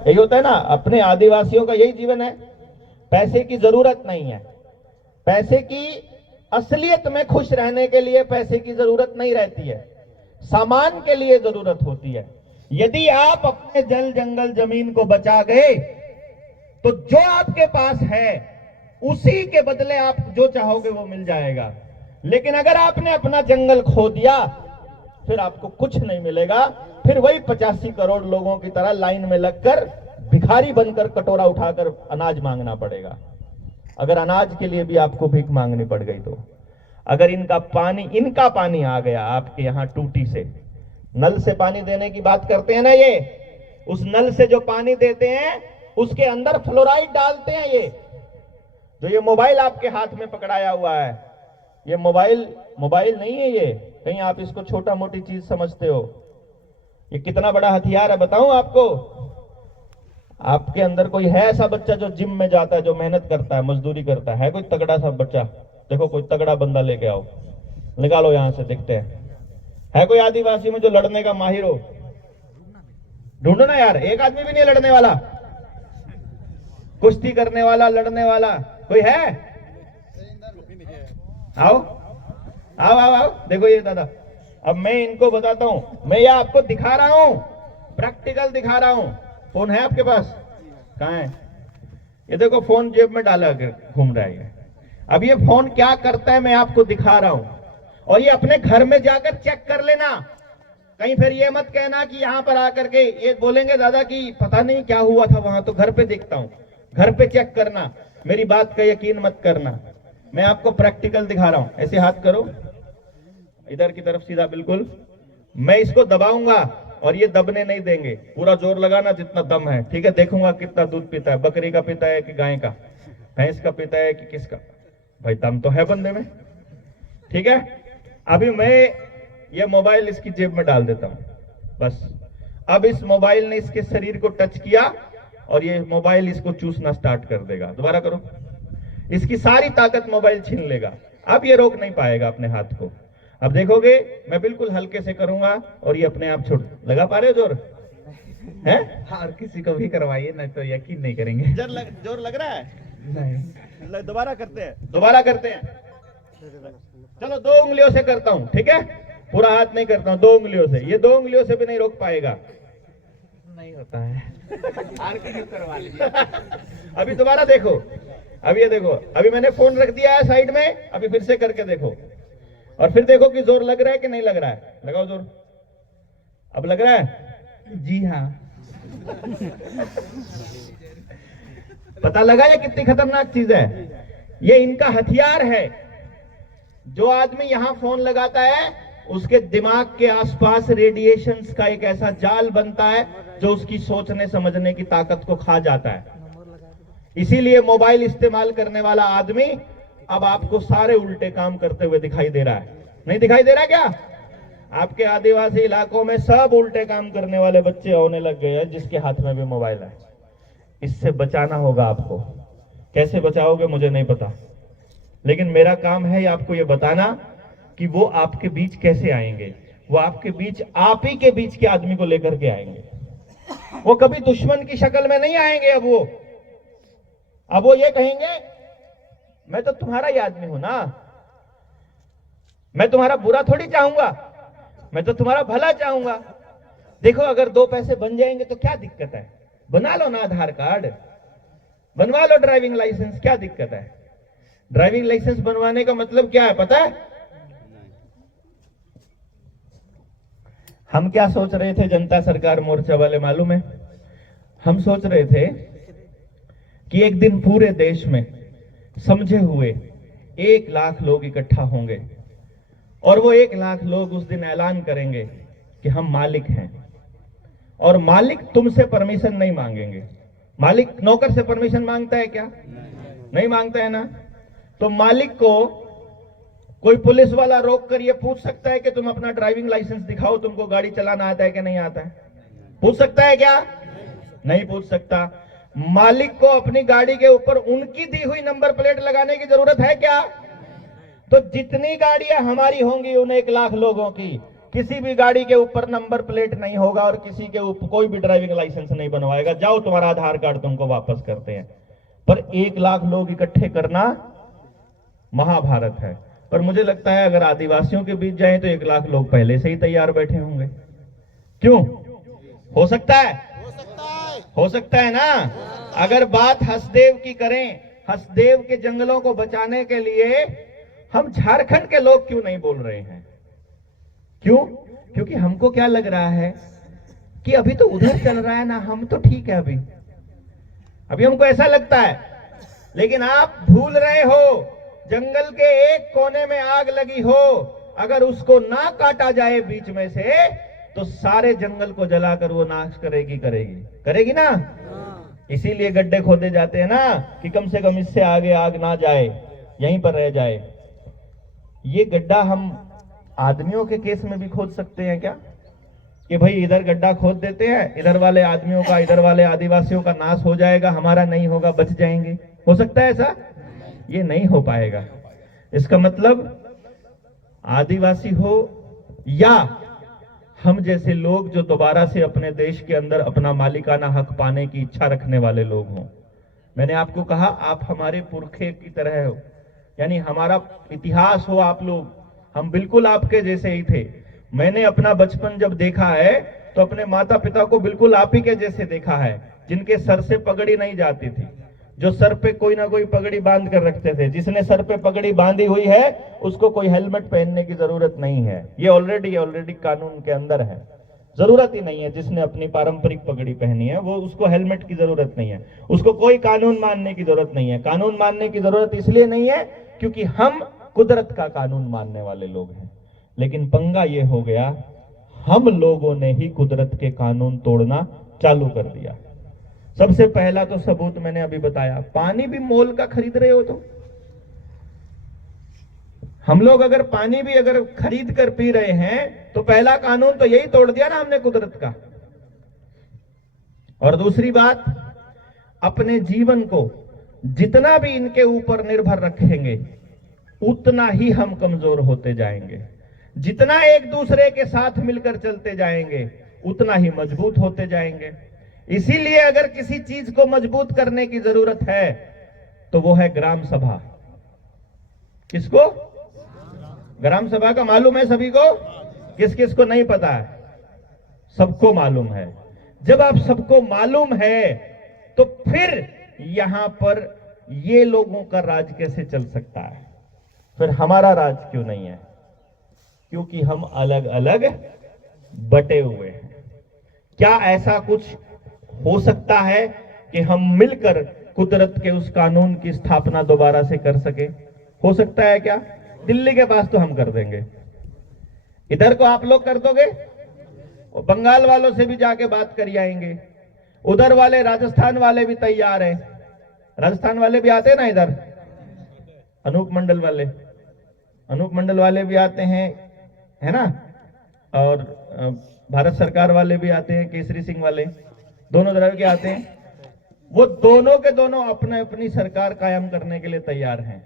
यही होता है ना, अपने आदिवासियों का यही जीवन है। पैसे की जरूरत नहीं है, पैसे की असलियत में खुश रहने के लिए पैसे की जरूरत नहीं रहती है, सामान के लिए जरूरत होती है। यदि आप अपने जल जंगल जमीन को बचा गए तो जो आपके पास है उसी के बदले आप जो चाहोगे वो मिल जाएगा। लेकिन अगर आपने अपना जंगल खो दिया फिर आपको कुछ नहीं मिलेगा, फिर वही 85 करोड़ लोगों की तरह लाइन में लगकर भिखारी बनकर कटोरा उठाकर अनाज मांगना पड़ेगा। अगर अनाज के लिए भी आपको भीख मांगनी पड़ गई तो, अगर इनका पानी आ गया आपके यहां टूटी से, नल से पानी देने की बात करते हैं ना, ये उस नल से जो पानी देते हैं उसके अंदर फ्लोराइड डालते हैं। ये जो ये मोबाइल आपके हाथ में पकड़ाया हुआ है, ये मोबाइल नहीं है, ये कहीं आप इसको छोटा मोटी चीज समझते हो। ये कितना बड़ा हथियार है बताऊं आपको। आपके अंदर कोई है ऐसा बच्चा जो जिम में जाता है, जो मेहनत करता है, मजदूरी करता है कोई तगड़ा सा बच्चा? देखो कोई तगड़ा बंदा लेके आओ, निकालो यहां से, देखते हैं है कोई आदिवासी में जो लड़ने का माहिर हो? ढूंढो ना यार, एक आदमी भी नहीं लड़ने वाला, कुश्ती करने वाला, लड़ने वाला कोई है? आओ आओ आओ आओ, देखो ये दादा, अब मैं इनको बताता हूं, मैं ये आपको दिखा रहा हूं, प्रैक्टिकल दिखा रहा हूं। फोन है आपके पास? कहां है? ये देखो फोन जेब में डाला घूम रहा है। अब ये फोन क्या करता है मैं आपको दिखा रहा हूं, और ये अपने घर में जाकर चेक कर लेना। कहीं फिर ये मत कहना कि यहां पर आकर के ये बोलेंगे दादा कि पता नहीं क्या हुआ था वहां, तो घर पे देखता हूं। घर पे चेक करना, मेरी बात का यकीन मत करना, मैं आपको प्रैक्टिकल दिखा रहा हूं। ऐसे हाथ करो इधर की तरफ सीधा, बिल्कुल। मैं इसको दबाऊंगा और ये दबने नहीं देंगे, पूरा जोर लगाना जितना दम है, ठीक है? देखूंगा कितना दूध पीता है, बकरी का पीता है कि गाय का, भैंस का पीता है कि किसका? भाई दम तो है बंदे में, ठीक है? अभी मैं ये मोबाइल इसकी जेब में डाल देता हूं, बस। अब इस मोबाइल ने इसके शरीर को टच किया और ये मोबाइल इसको चूसना स्टार्ट कर देगा। दोबारा करो, इसकी सारी ताकत मोबाइल छीन लेगा। अब ये रोक नहीं पाएगा अपने हाथ को। अब देखोगे मैं बिल्कुल हल्के से करूंगा और ये अपने आप छोड़। लगा पा रहे हो जोर? है? और किसी को भी करवाइए, नहीं तो यकीन नहीं करेंगे। जोर लग रहा है? नहीं। दोबारा करते हैं। चलो 2 उंगलियों से करता हूं, ठीक है? पूरा हाथ नहीं करता हूं, 2 उंगलियों से। ये 2 उंगलियों से भी नहीं रोक पाएगा, नहीं होता है। और किसी को करवा लीजिए। अभी दोबारा देखो, अभी ये देखो, अभी मैंने फोन रख दिया है साइड में, अभी फिर से करके देखो, और फिर देखो कि जोर लग रहा है कि नहीं लग रहा है। लगाओ जोर। अब लग रहा है? जी हाँ। पता लगा ये कितनी खतरनाक चीज है? ये इनका हथियार है। जो आदमी यहां फोन लगाता है उसके दिमाग के आसपास रेडिएशंस का एक ऐसा जाल बनता है जो उसकी सोचने समझने की ताकत को खा जाता है। इसीलिए मोबाइल इस्तेमाल करने वाला आदमी अब आपको सारे उल्टे काम करते हुए दिखाई दे रहा है। नहीं दिखाई दे रहा क्या? आपके आदिवासी इलाकों में सब उल्टे काम करने वाले बच्चे होने लग गए हैं जिसके हाथ में भी मोबाइल है। इससे बचाना होगा आपको। कैसे बचाओगे मुझे नहीं पता, लेकिन मेरा काम है आपको ये बताना कि वो आपके बीच कैसे आएंगे। वो आपके बीच, आप ही के बीच के आदमी को लेकर के आएंगे। वो कभी दुश्मन की शक्ल में नहीं आएंगे। अब वो ये कहेंगे मैं तो तुम्हारा ही आदमी हूं ना, मैं तुम्हारा बुरा थोड़ी चाहूंगा, मैं तो तुम्हारा भला चाहूंगा। देखो अगर 2 पैसे बन जाएंगे तो क्या दिक्कत है? बना लो ना आधार कार्ड, बनवा लो ड्राइविंग लाइसेंस, क्या दिक्कत है? ड्राइविंग लाइसेंस बनवाने का मतलब क्या है पता है? हम क्या सोच रहे थे जनता सरकार मोर्चा वाले मालूम है? हम सोच रहे थे कि एक दिन पूरे देश में समझे हुए 1 लाख लोग इकट्ठा होंगे और वो 1 लाख लोग उस दिन ऐलान करेंगे कि हम मालिक हैं। और मालिक तुमसे परमिशन नहीं मांगेंगे। मालिक नौकर से परमिशन मांगता है क्या? नहीं मांगता है ना। तो मालिक को कोई पुलिस वाला रोक कर ये पूछ सकता है कि तुम अपना ड्राइविंग लाइसेंस दिखाओ, तुमको गाड़ी चलाना आता है कि नहीं आता है? पूछ सकता है क्या? नहीं पूछ सकता। मालिक को अपनी गाड़ी के ऊपर उनकी दी हुई नंबर प्लेट लगाने की जरूरत है क्या? तो जितनी गाड़ियां हमारी होंगी उन 1 लाख लोगों की, किसी भी गाड़ी के ऊपर नंबर प्लेट नहीं होगा और किसी के ऊपर कोई भी ड्राइविंग लाइसेंस नहीं बनवाएगा। जाओ तुम्हारा आधार कार्ड तुमको वापस करते हैं। पर 1 लाख लोग इकट्ठे करना महाभारत है। पर मुझे लगता है अगर आदिवासियों के बीच जाएं तो 1 लाख लोग पहले से ही तैयार बैठे होंगे। क्यों? हो सकता है, हो सकता है ना। अगर बात हसदेव की करें, हसदेव के जंगलों को बचाने के लिए हम झारखंड के लोग क्यों नहीं बोल रहे हैं? क्यों? क्योंकि हमको क्या लग रहा है कि अभी तो उधर चल रहा है ना, हम तो ठीक है अभी हमको ऐसा लगता है। लेकिन आप भूल रहे हो, जंगल के एक कोने में आग लगी हो, अगर उसको ना काटा जाए बीच में से तो सारे जंगल को जलाकर वो नाश करेगी ना। इसीलिए गड्ढे खोदे जाते हैं ना कि कम से कम इससे आगे आग ना जाए, यहीं पर रह जाए। ये गड्ढा हम आदमियों के केस में भी खोद सकते हैं क्या? कि भाई इधर गड्ढा खोद देते हैं, इधर वाले आदमियों का, इधर वाले आदिवासियों का नाश हो जाएगा, हमारा नहीं होगा, बच जाएंगे। हो सकता है ऐसा? ये नहीं हो पाएगा। इसका मतलब आदिवासी हो या हम जैसे लोग जो दोबारा से अपने देश के अंदर अपना मालिकाना हक पाने की इच्छा रखने वाले लोग हों। मैंने आपको कहा आप हमारे पुरखे की तरह हो, यानी हमारा इतिहास हो आप लोग, हम बिल्कुल आपके जैसे ही थे। मैंने अपना बचपन जब देखा है तो अपने माता पिता को बिल्कुल आप ही के जैसे देखा है, जिनके सर से पगड़ी नहीं जाती थी, जो सर पे कोई ना कोई पगड़ी बांध कर रखते थे। जिसने सर पे पगड़ी बांधी हुई है उसको कोई हेलमेट पहनने की जरूरत नहीं है, ये ऑलरेडी कानून के अंदर है। जरूरत ही नहीं है, जिसने अपनी पारंपरिक पगड़ी पहनी है वो, उसको हेलमेट की जरूरत नहीं है, उसको कोई कानून मानने की जरूरत नहीं है। कानून मानने की जरूरत इसलिए नहीं है क्योंकि हम कुदरत का कानून मानने वाले लोग हैं। लेकिन पंगा ये हो गया, हम लोगों ने ही कुदरत के कानून तोड़ना चालू कर दिया। सबसे पहला तो सबूत मैंने अभी बताया, पानी भी मोल का खरीद रहे हो तो हम लोग अगर पानी भी अगर खरीद कर पी रहे हैं तो पहला कानून तो यही तोड़ दिया ना हमने कुदरत का। और दूसरी बात, अपने जीवन को जितना भी इनके ऊपर निर्भर रखेंगे उतना ही हम कमजोर होते जाएंगे। जितना एक दूसरे के साथ मिलकर चलते जाएंगे उतना ही मजबूत होते जाएंगे। इसीलिए अगर किसी चीज को मजबूत करने की जरूरत है तो वो है ग्राम सभा। किसको? ग्राम सभा का मालूम है सभी को? किस किस को नहीं पता है? सबको मालूम है। जब आप सबको मालूम है तो फिर यहां पर ये लोगों का राज कैसे चल सकता है? फिर हमारा राज क्यों नहीं है? क्योंकि हम अलग अलग बटे हुए हैं। क्या ऐसा कुछ हो सकता है कि हम मिलकर कुदरत के उस कानून की स्थापना दोबारा से कर सके? हो सकता है क्या? दिल्ली के पास तो हम कर देंगे, इधर को आप लोग कर दोगे, और बंगाल वालों से भी जाके बात कर आएंगे, उधर वाले राजस्थान वाले भी तैयार हैं। राजस्थान वाले भी आते हैं ना इधर, अनूप मंडल वाले भी आते हैं, है ना, और भारत सरकार वाले भी आते हैं, केसरी सिंह वाले, दोनों तरह के आते हैं। वो दोनों के दोनों अपने अपनी सरकार कायम करने के लिए तैयार हैं।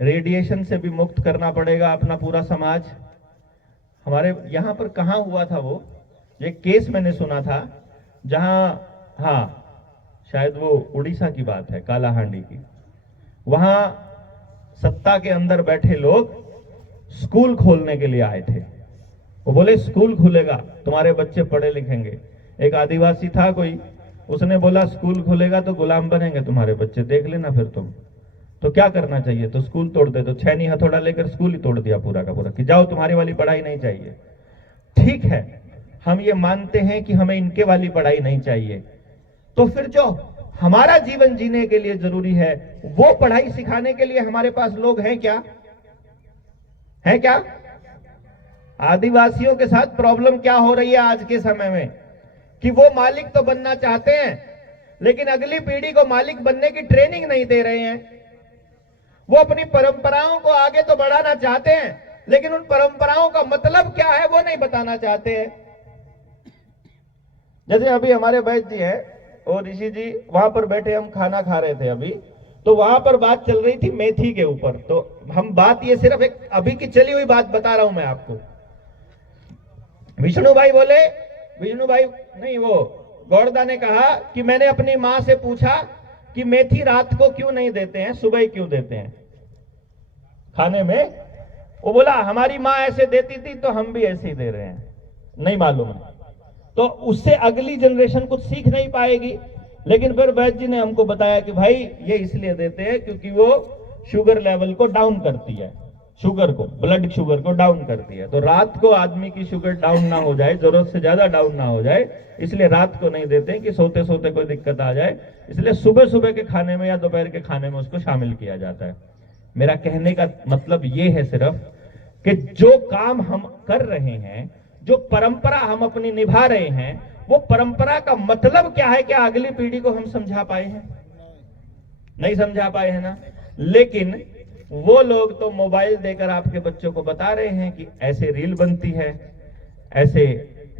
रेडिएशन से भी मुक्त करना पड़ेगा अपना पूरा समाज। हमारे यहां पर कहां हुआ था वो, ये केस मैंने सुना था जहां, हाँ शायद वो उड़ीसा की बात है, कालाहांडी की। वहां सत्ता के अंदर बैठे लोग स्कूल खोलने के लिए आए थे। वो बोले स्कूल खुलेगा, तुम्हारे बच्चे पढ़े लिखेंगे। एक आदिवासी था कोई, उसने बोला स्कूल खुलेगा तो गुलाम बनेंगे तुम्हारे बच्चे, देख लेना फिर तुम। तो क्या करना चाहिए? तो स्कूल तोड़ दे। तो छैनी हथौड़ा लेकर स्कूल ही तोड़ दिया पूरा का पूरा कि जाओ तुम्हारी वाली पढ़ाई नहीं चाहिए। ठीक है, हम ये मानते हैं कि हमें इनके वाली पढ़ाई नहीं चाहिए, तो फिर जो हमारा जीवन जीने के लिए जरूरी है वो पढ़ाई सिखाने के लिए हमारे पास लोग हैं क्या? है क्या? आदिवासियों के साथ प्रॉब्लम क्या हो रही है आज के समय में कि वो मालिक तो बनना चाहते हैं लेकिन अगली पीढ़ी को मालिक बनने की ट्रेनिंग नहीं दे रहे हैं। वो अपनी परंपराओं को आगे तो बढ़ाना चाहते हैं लेकिन उन परंपराओं का मतलब क्या है वो नहीं बताना चाहते हैं। जैसे अभी हमारे वैद्य जी हैं और ऋषि जी वहां पर बैठे, हम खाना खा रहे थे अभी, तो वहां पर बात चल रही थी मेथी के ऊपर। तो हम बात ये सिर्फ एक अभी की चली हुई बात बता रहा हूं मैं आपको। विष्णु भाई बोले, विष्णु भाई नहीं, वो गौरदा ने कहा कि मैंने अपनी मां से पूछा कि मेथी रात को क्यों नहीं देते हैं, सुबह क्यों देते हैं खाने में। वो बोला हमारी मां ऐसे देती थी तो हम भी ऐसे ही दे रहे हैं, नहीं मालूम है। तो उससे अगली जनरेशन कुछ सीख नहीं पाएगी। लेकिन फिर वैद्य जी ने हमको बताया कि भाई ये इसलिए देते हैं क्योंकि वो शुगर लेवल को डाउन करती है, शुगर को, ब्लड शुगर को डाउन करती है। तो रात को आदमी की शुगर डाउन ना हो जाए, जरूरत से ज्यादा डाउन ना हो जाए, इसलिए रात को नहीं देते हैं कि सोते सोते कोई दिक्कत आ जाए, इसलिए सुबह सुबह के खाने में या दोपहर के खाने में उसको शामिल किया जाता है। मेरा कहने का मतलब ये है सिर्फ कि जो काम हम कर रहे हैं, जो परंपरा हम अपनी निभा रहे हैं, वो परंपरा का मतलब क्या है, क्या अगली पीढ़ी को हम समझा पाए हैं? नहीं समझा पाए हैं ना। लेकिन वो लोग तो मोबाइल देकर आपके बच्चों को बता रहे हैं कि ऐसे रील बनती है, ऐसे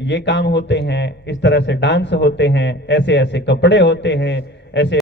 ये काम होते हैं, इस तरह से डांस होते हैं, ऐसे ऐसे कपड़े होते हैं, ऐसे